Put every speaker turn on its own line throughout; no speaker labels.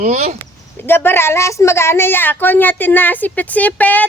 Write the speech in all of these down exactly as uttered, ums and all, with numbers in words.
Hmm?
Gabaralas magana ya ako nga tinasipit-sipit.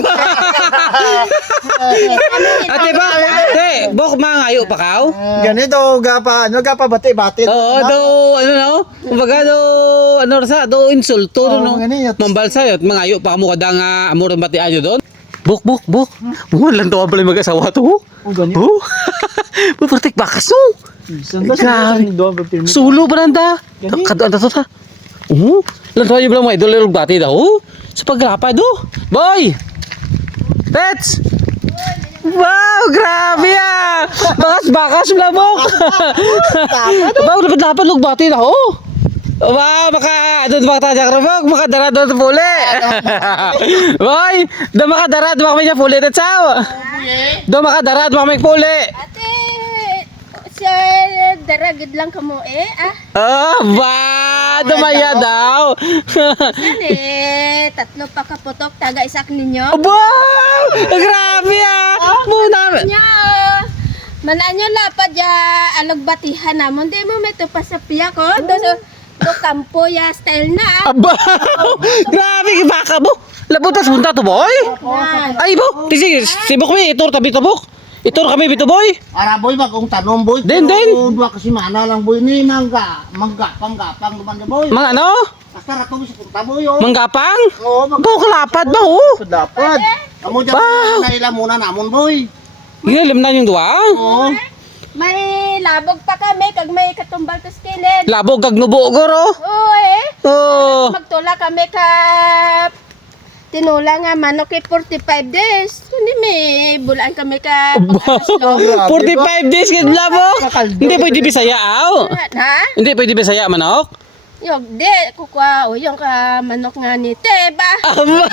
Ate ba? Te, bok mangayo pa kaw?
Ganito, gapa, ano, gapa bati-bati.
Oo, do, ano no? Kumbaga do, ano sa, do insulto do no?
ganyan.
Mambalsa yun, mangayo pa mo kada nga amor ang batian nyo doon. Bok, bok, bok. Buwan lang to pala mag-asawa to.
Oh, ganyan.
Oh, pupertik bakas no.
Saan ba
Grabe.
sa doon ba pirmi?
Sulo ba nanda?
Gani?
Kadoan na to ta. Oo. Lantawa nyo bilang mga idol lelog bati daw. Sa pagrapad do. Boy! Pets! Wow! Grabe ah! Bakas-bakas lamok! Wow! Lapad-lapad log bati daw. Wow! Maka... Doon makatadyak ramok. Makadara doon sa puli. Boy! Doon makadara. Doon makamay niya puli. Tatsaw! Doon makadara. Doon makamay puli.
Ate, siya daragid lang kamo eh. Ah,
Ah, ba! Dumaya daw!
yan eh. Tatlo pa kaputok taga isak ninyo.
Wow! Grabe ah! Muna!
Nya, manaan nyo lapad ya alagbatihan namon. Di mo may pa sa piya ko. Do, do, do kampo ya style na.
Aba! Grabe! Baka mo! Labutas punta to boy!
Yan.
Ay bo! Tisi! Sibok mi! Itur tabi to bok! Itur kami bito boy!
Ara boy bagong tanong boy.
Den, den.
Pero Dua kasi mana lang boy ni mangga, manggapang-gapang naman na boy.
Mga ano?
Asar ako sa punta boy oh.
Manggapang?
Oo, mag
Bo, kalapad ba oh?
Dapat.
Amo dyan
Wow.
na ila muna namon boy.
Gilam na yung duwa?
Oo.
May labog pa kami kag may katumbal to skilid.
Labog kag nubo goro!
Oo eh.
Oh!
Magtula kami ka tinula nga manok eh forty-five days. Hindi may bulan kami ka pagkakaslong.
forty-five days kid labog! Hindi pwede bisaya aw!
Ha?
Hindi pwede bisaya manok?
Yung di, kukwa o yung ka manok nga ni Teba.
Aba!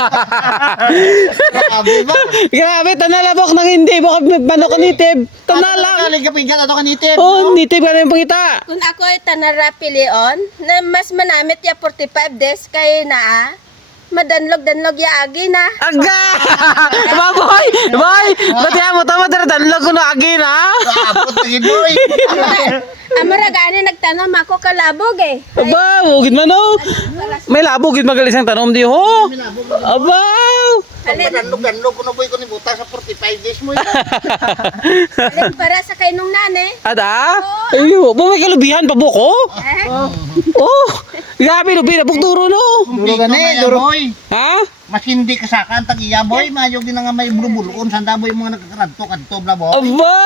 Grabe ba?
Grabe, tanalabok nang hindi mo kami manok ni Tib. Tanala!
Kaling kapigan ato kanitib.
Oh, ni Tib ka na yung pangita.
Kung ako ay tanara pilion, na mas manamit ya forty-five days kay na madanlog-danlog ya agi na.
Aga! Ba, boy! Boy! Ba't yan mo tama danlog ko na agi na?
Abot lagi boy.
Amaragani nagtanong ako kalabog eh.
Aba, bugid man oh. May labog gid magalis ang tanom di ho. Aba!
Pagdanlog-danlog ko na boy ko ni buta sa forty-five days mo.
Alin para sa kainong nane.
Ada? Ayo, bo may kalubihan pa buko?
Eh?
Oh! Grabe lubi na bugduro no.
Duro
gani,
duro
duro.
boy.
Ha?
Mas hindi kasakan tag iya boy, mayo gina nga may bulubulon sanda boy mga nagkakaradto kadto bla boy.
Aba!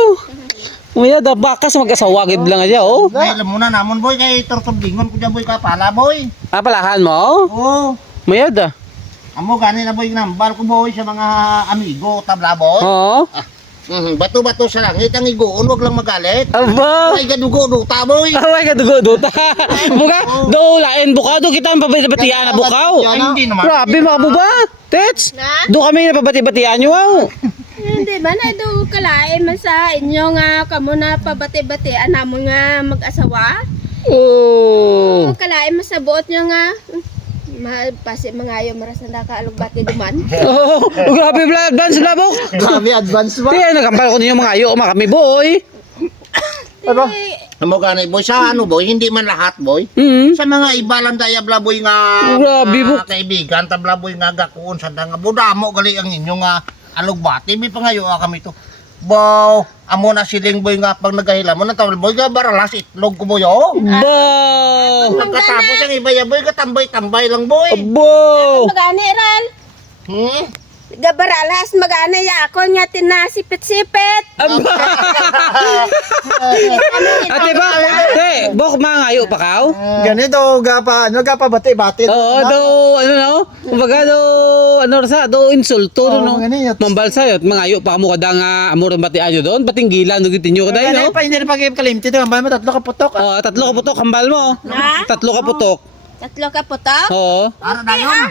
Uya da bakas mag-asawa gid lang aja oh.
Ay, alam mo na namon boy kay tortoblingon ko dyan boy kapala boy.
Ah, palahan mo?
Oo.
Mayad ah.
Amo gani na boy nambal ko boy sa mga amigo tabla boy.
Oo.
Mhm, bato-bato sa langit ang igoon wag lang magalit.
Aba!
Ay gadugo duta boy.
Away ka dugo duta. Buka, do lain bukaw do kita pabati-batian na bukaw.
Ay, hindi naman.
Grabe mga buba. Tets.
Na?
Do kami na pabati-batian nyo wow.
Hindi ba na do kalain man sa inyo nga kamo na pabati-bati anamon nga mag-asawa?
Oh.
O kalain man sa buot nyo nga ma pasi mangayo maras na ka alugbati duman.
Oh, grabe bla advance labok.
Grabe, advance ba?
Tiyan nagampal ko ninyo mga ayo mga kami boy.
Aba.
Di,
Amo gani boy sa ano boy, hindi man lahat boy.
Hmm.
Sa mga iba lang daya bla boy nga
Grabe,
mga
bo.
kaibigan tabla boy nga gakuon sa nga budamo gali ang inyo nga alugbati mi pangayo ah, kami to. Bow, amo na siling boy nga pag nagahila mo na tawal boy nga baralas itlog ko boy oh.
Bo.
Pagkatapos ang iba ya boy katambay-tambay lang boy.
Bo.
magani ral.
Hmm?
Gabaralas magana ya ako nga tinasipit-sipit.
Ate ba? Te, bok mangayo pa kaw?
Ganito, gapa, ano, gapa bati-bati.
Oo, do, ano no? Kumbaga do, ano sa, do insulto do no?
Oo, ganyan.
Mambalsa yun, mangayo pa mo kada nga amor ang batian nyo doon, patinggilan, nugitin nyo kada
Ganito
no?
pa, hindi na pag-kalimti. Ang mo, tatlo ka putok.
Oh, tatlo ka putok, hambal mo.
Ha?
Tatlo ka putok.
Tatlo ka putok.
Oo.
Ara na yun.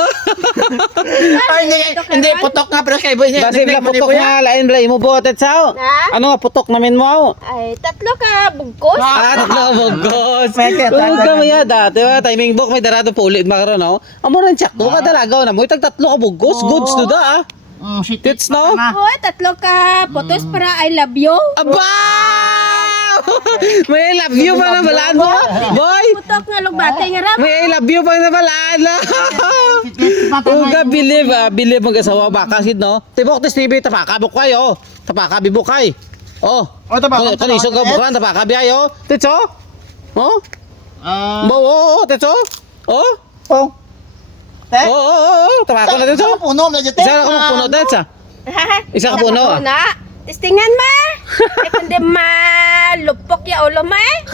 Ay, hindi, hindi, putok nga, pero kay boy.
Basi na putok nga, lain bala imo botet sao?
Ha?
Ano nga putok namin mo?
Ay, tatlo ka bugkos.
Ah, tatlo ka bugos.
May kaya,
Huwag ka
tatlo.
maya dati, wa, timing book, may darado pa ulit makaroon, no? Amo rin tsak, ka dalagaw na mo, itag tatlo ka bugos, goods to da, ah.
Mm, si
Tits, no?
na.
Hoy, tatlo ka putos para I love you.
Aba! May I love you pa na balaan mo. Boy,
Putok nga lugbati nga ram.
may I love you pa na balaan. Uga believe, ah, believe mag-asawa baka sid no. Tibok tis T V tapaka bukay oh. Tapaka bibukay. Oh.
O, tapaka,
Kan- Kaniso ka
tapaka,
bukan tapaka biay oh. Titso? Oh?
Ah,
Bo, oh, oh, titso? Oh?
Oh. Te?
Oh, oh, oh, oh. Tapaka na titso.
Sa puno na dyan, te.
Isa ka puno titsa. Isa ka puno, ah.
Na. Testingan ma. Ay kundi malupok ya ulo ma.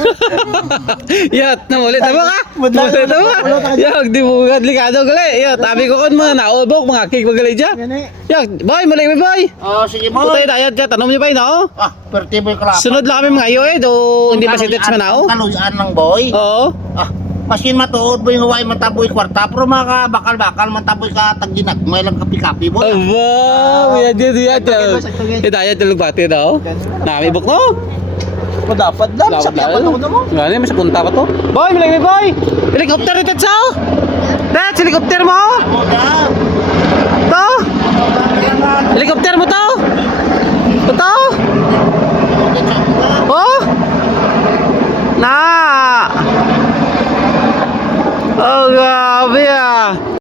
Yat, namulit na ba ka?
Mudla-
Namulit na ba?
Wala ka dyan.
Yat, di mo delikado gali. Yat, tabi ko kon mga naubok, mga cake magali dyan.
Yan eh.
Yat, boy, malay mo boy.
oh, sige mo.
Putay dayat dyan, tanong niyo ba yun, no?
Ah, pertiboy kalapa.
Sunod lang kami mga iyo eh, do hindi pa si Tits man ako.
Kaluyan lang, boy.
Oo.
Ah, masin matuod boy nga way mataboy kwarta pero mga bakal-bakal mataboy ka tagginag may lang kapi-kapi boy.
Aba, yan yan yan yan. Idayat yung lugbati daw. Nakabibok no?
Padapat lang.
Lawad
Sakyapan ako na mo.
Gani, may sapunta pa to. Boy, malay mo boy! Helicopter ni Tits oh! Tits, helicopter mo!
Amo na.
To! Helicopter mo to! Ito! Oh! Na! Oh, grabe ah!